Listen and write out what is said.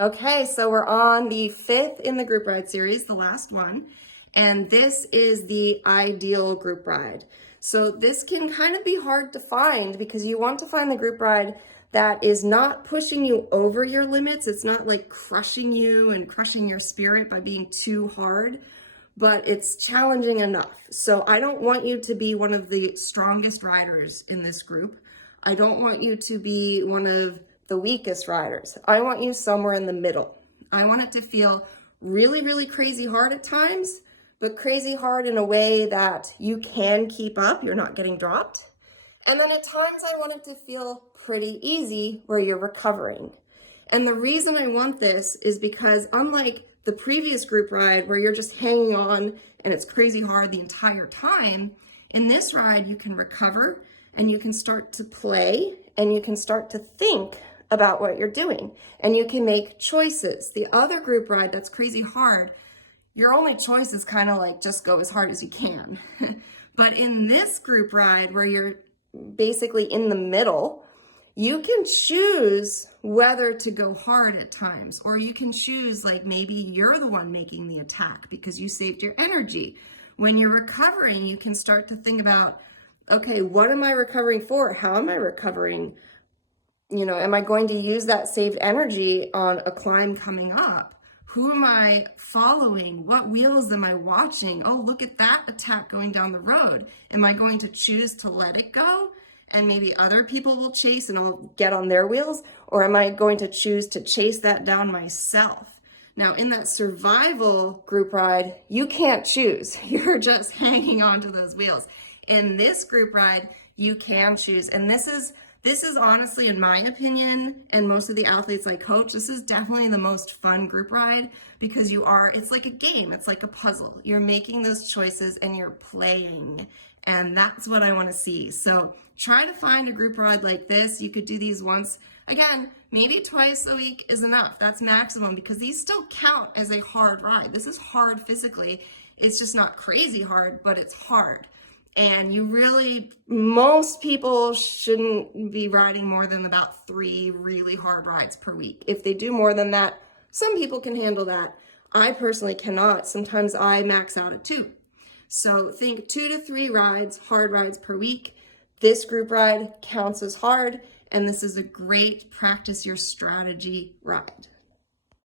Okay, so we're on the 5th in the group ride series, the last one, and this is the ideal group ride. So this can kind of be hard to find because you want to find the group ride that is not pushing you over your limits. It's not like crushing you and crushing your spirit by being too hard, but it's challenging enough. So I don't want you to be one of the strongest riders in this group. I don't want you to be one of the weakest riders. I want you somewhere in the middle. I want it to feel really, really crazy hard at times, but crazy hard in a way that you can keep up, you're not getting dropped. And then at times I want it to feel pretty easy where you're recovering. And the reason I want this is because unlike the previous group ride where you're just hanging on and it's crazy hard the entire time, in this ride you can recover and you can start to play and you can start to think about what you're doing and you can make choices. The other group ride that's crazy hard, your only choice is kind of like just go as hard as you can. But in this group ride where you're basically in the middle, you can choose whether to go hard at times, or you can choose like maybe you're the one making the attack because you saved your energy. When you're recovering, you can start to think about, okay, what am I recovering for? How am I recovering? You know, am I going to use that saved energy on a climb coming up? Who am I following? What wheels am I watching? Oh, look at that attack going down the road. Am I going to choose to let it go? And maybe other people will chase and I'll get on their wheels? Or am I going to choose to chase that down myself? Now, in that survival group ride, you can't choose. You're just hanging onto those wheels. In this group ride, you can choose. And this is honestly, in my opinion, and most of the athletes I coach, this is definitely the most fun group ride because it's like a game. It's like a puzzle. You're making those choices and you're playing. And that's what I want to see. So try to find a group ride like this. You could do these once. Again, maybe twice a week is enough. That's maximum because these still count as a hard ride. This is hard physically. It's just not crazy hard, but it's hard. And most people shouldn't be riding more than about 3 really hard rides per week. If they do more than that, some people can handle that. I personally cannot. Sometimes I max out at 2. So think 2 to 3 rides, hard rides per week. This group ride counts as hard, and this is a great practice your strategy ride.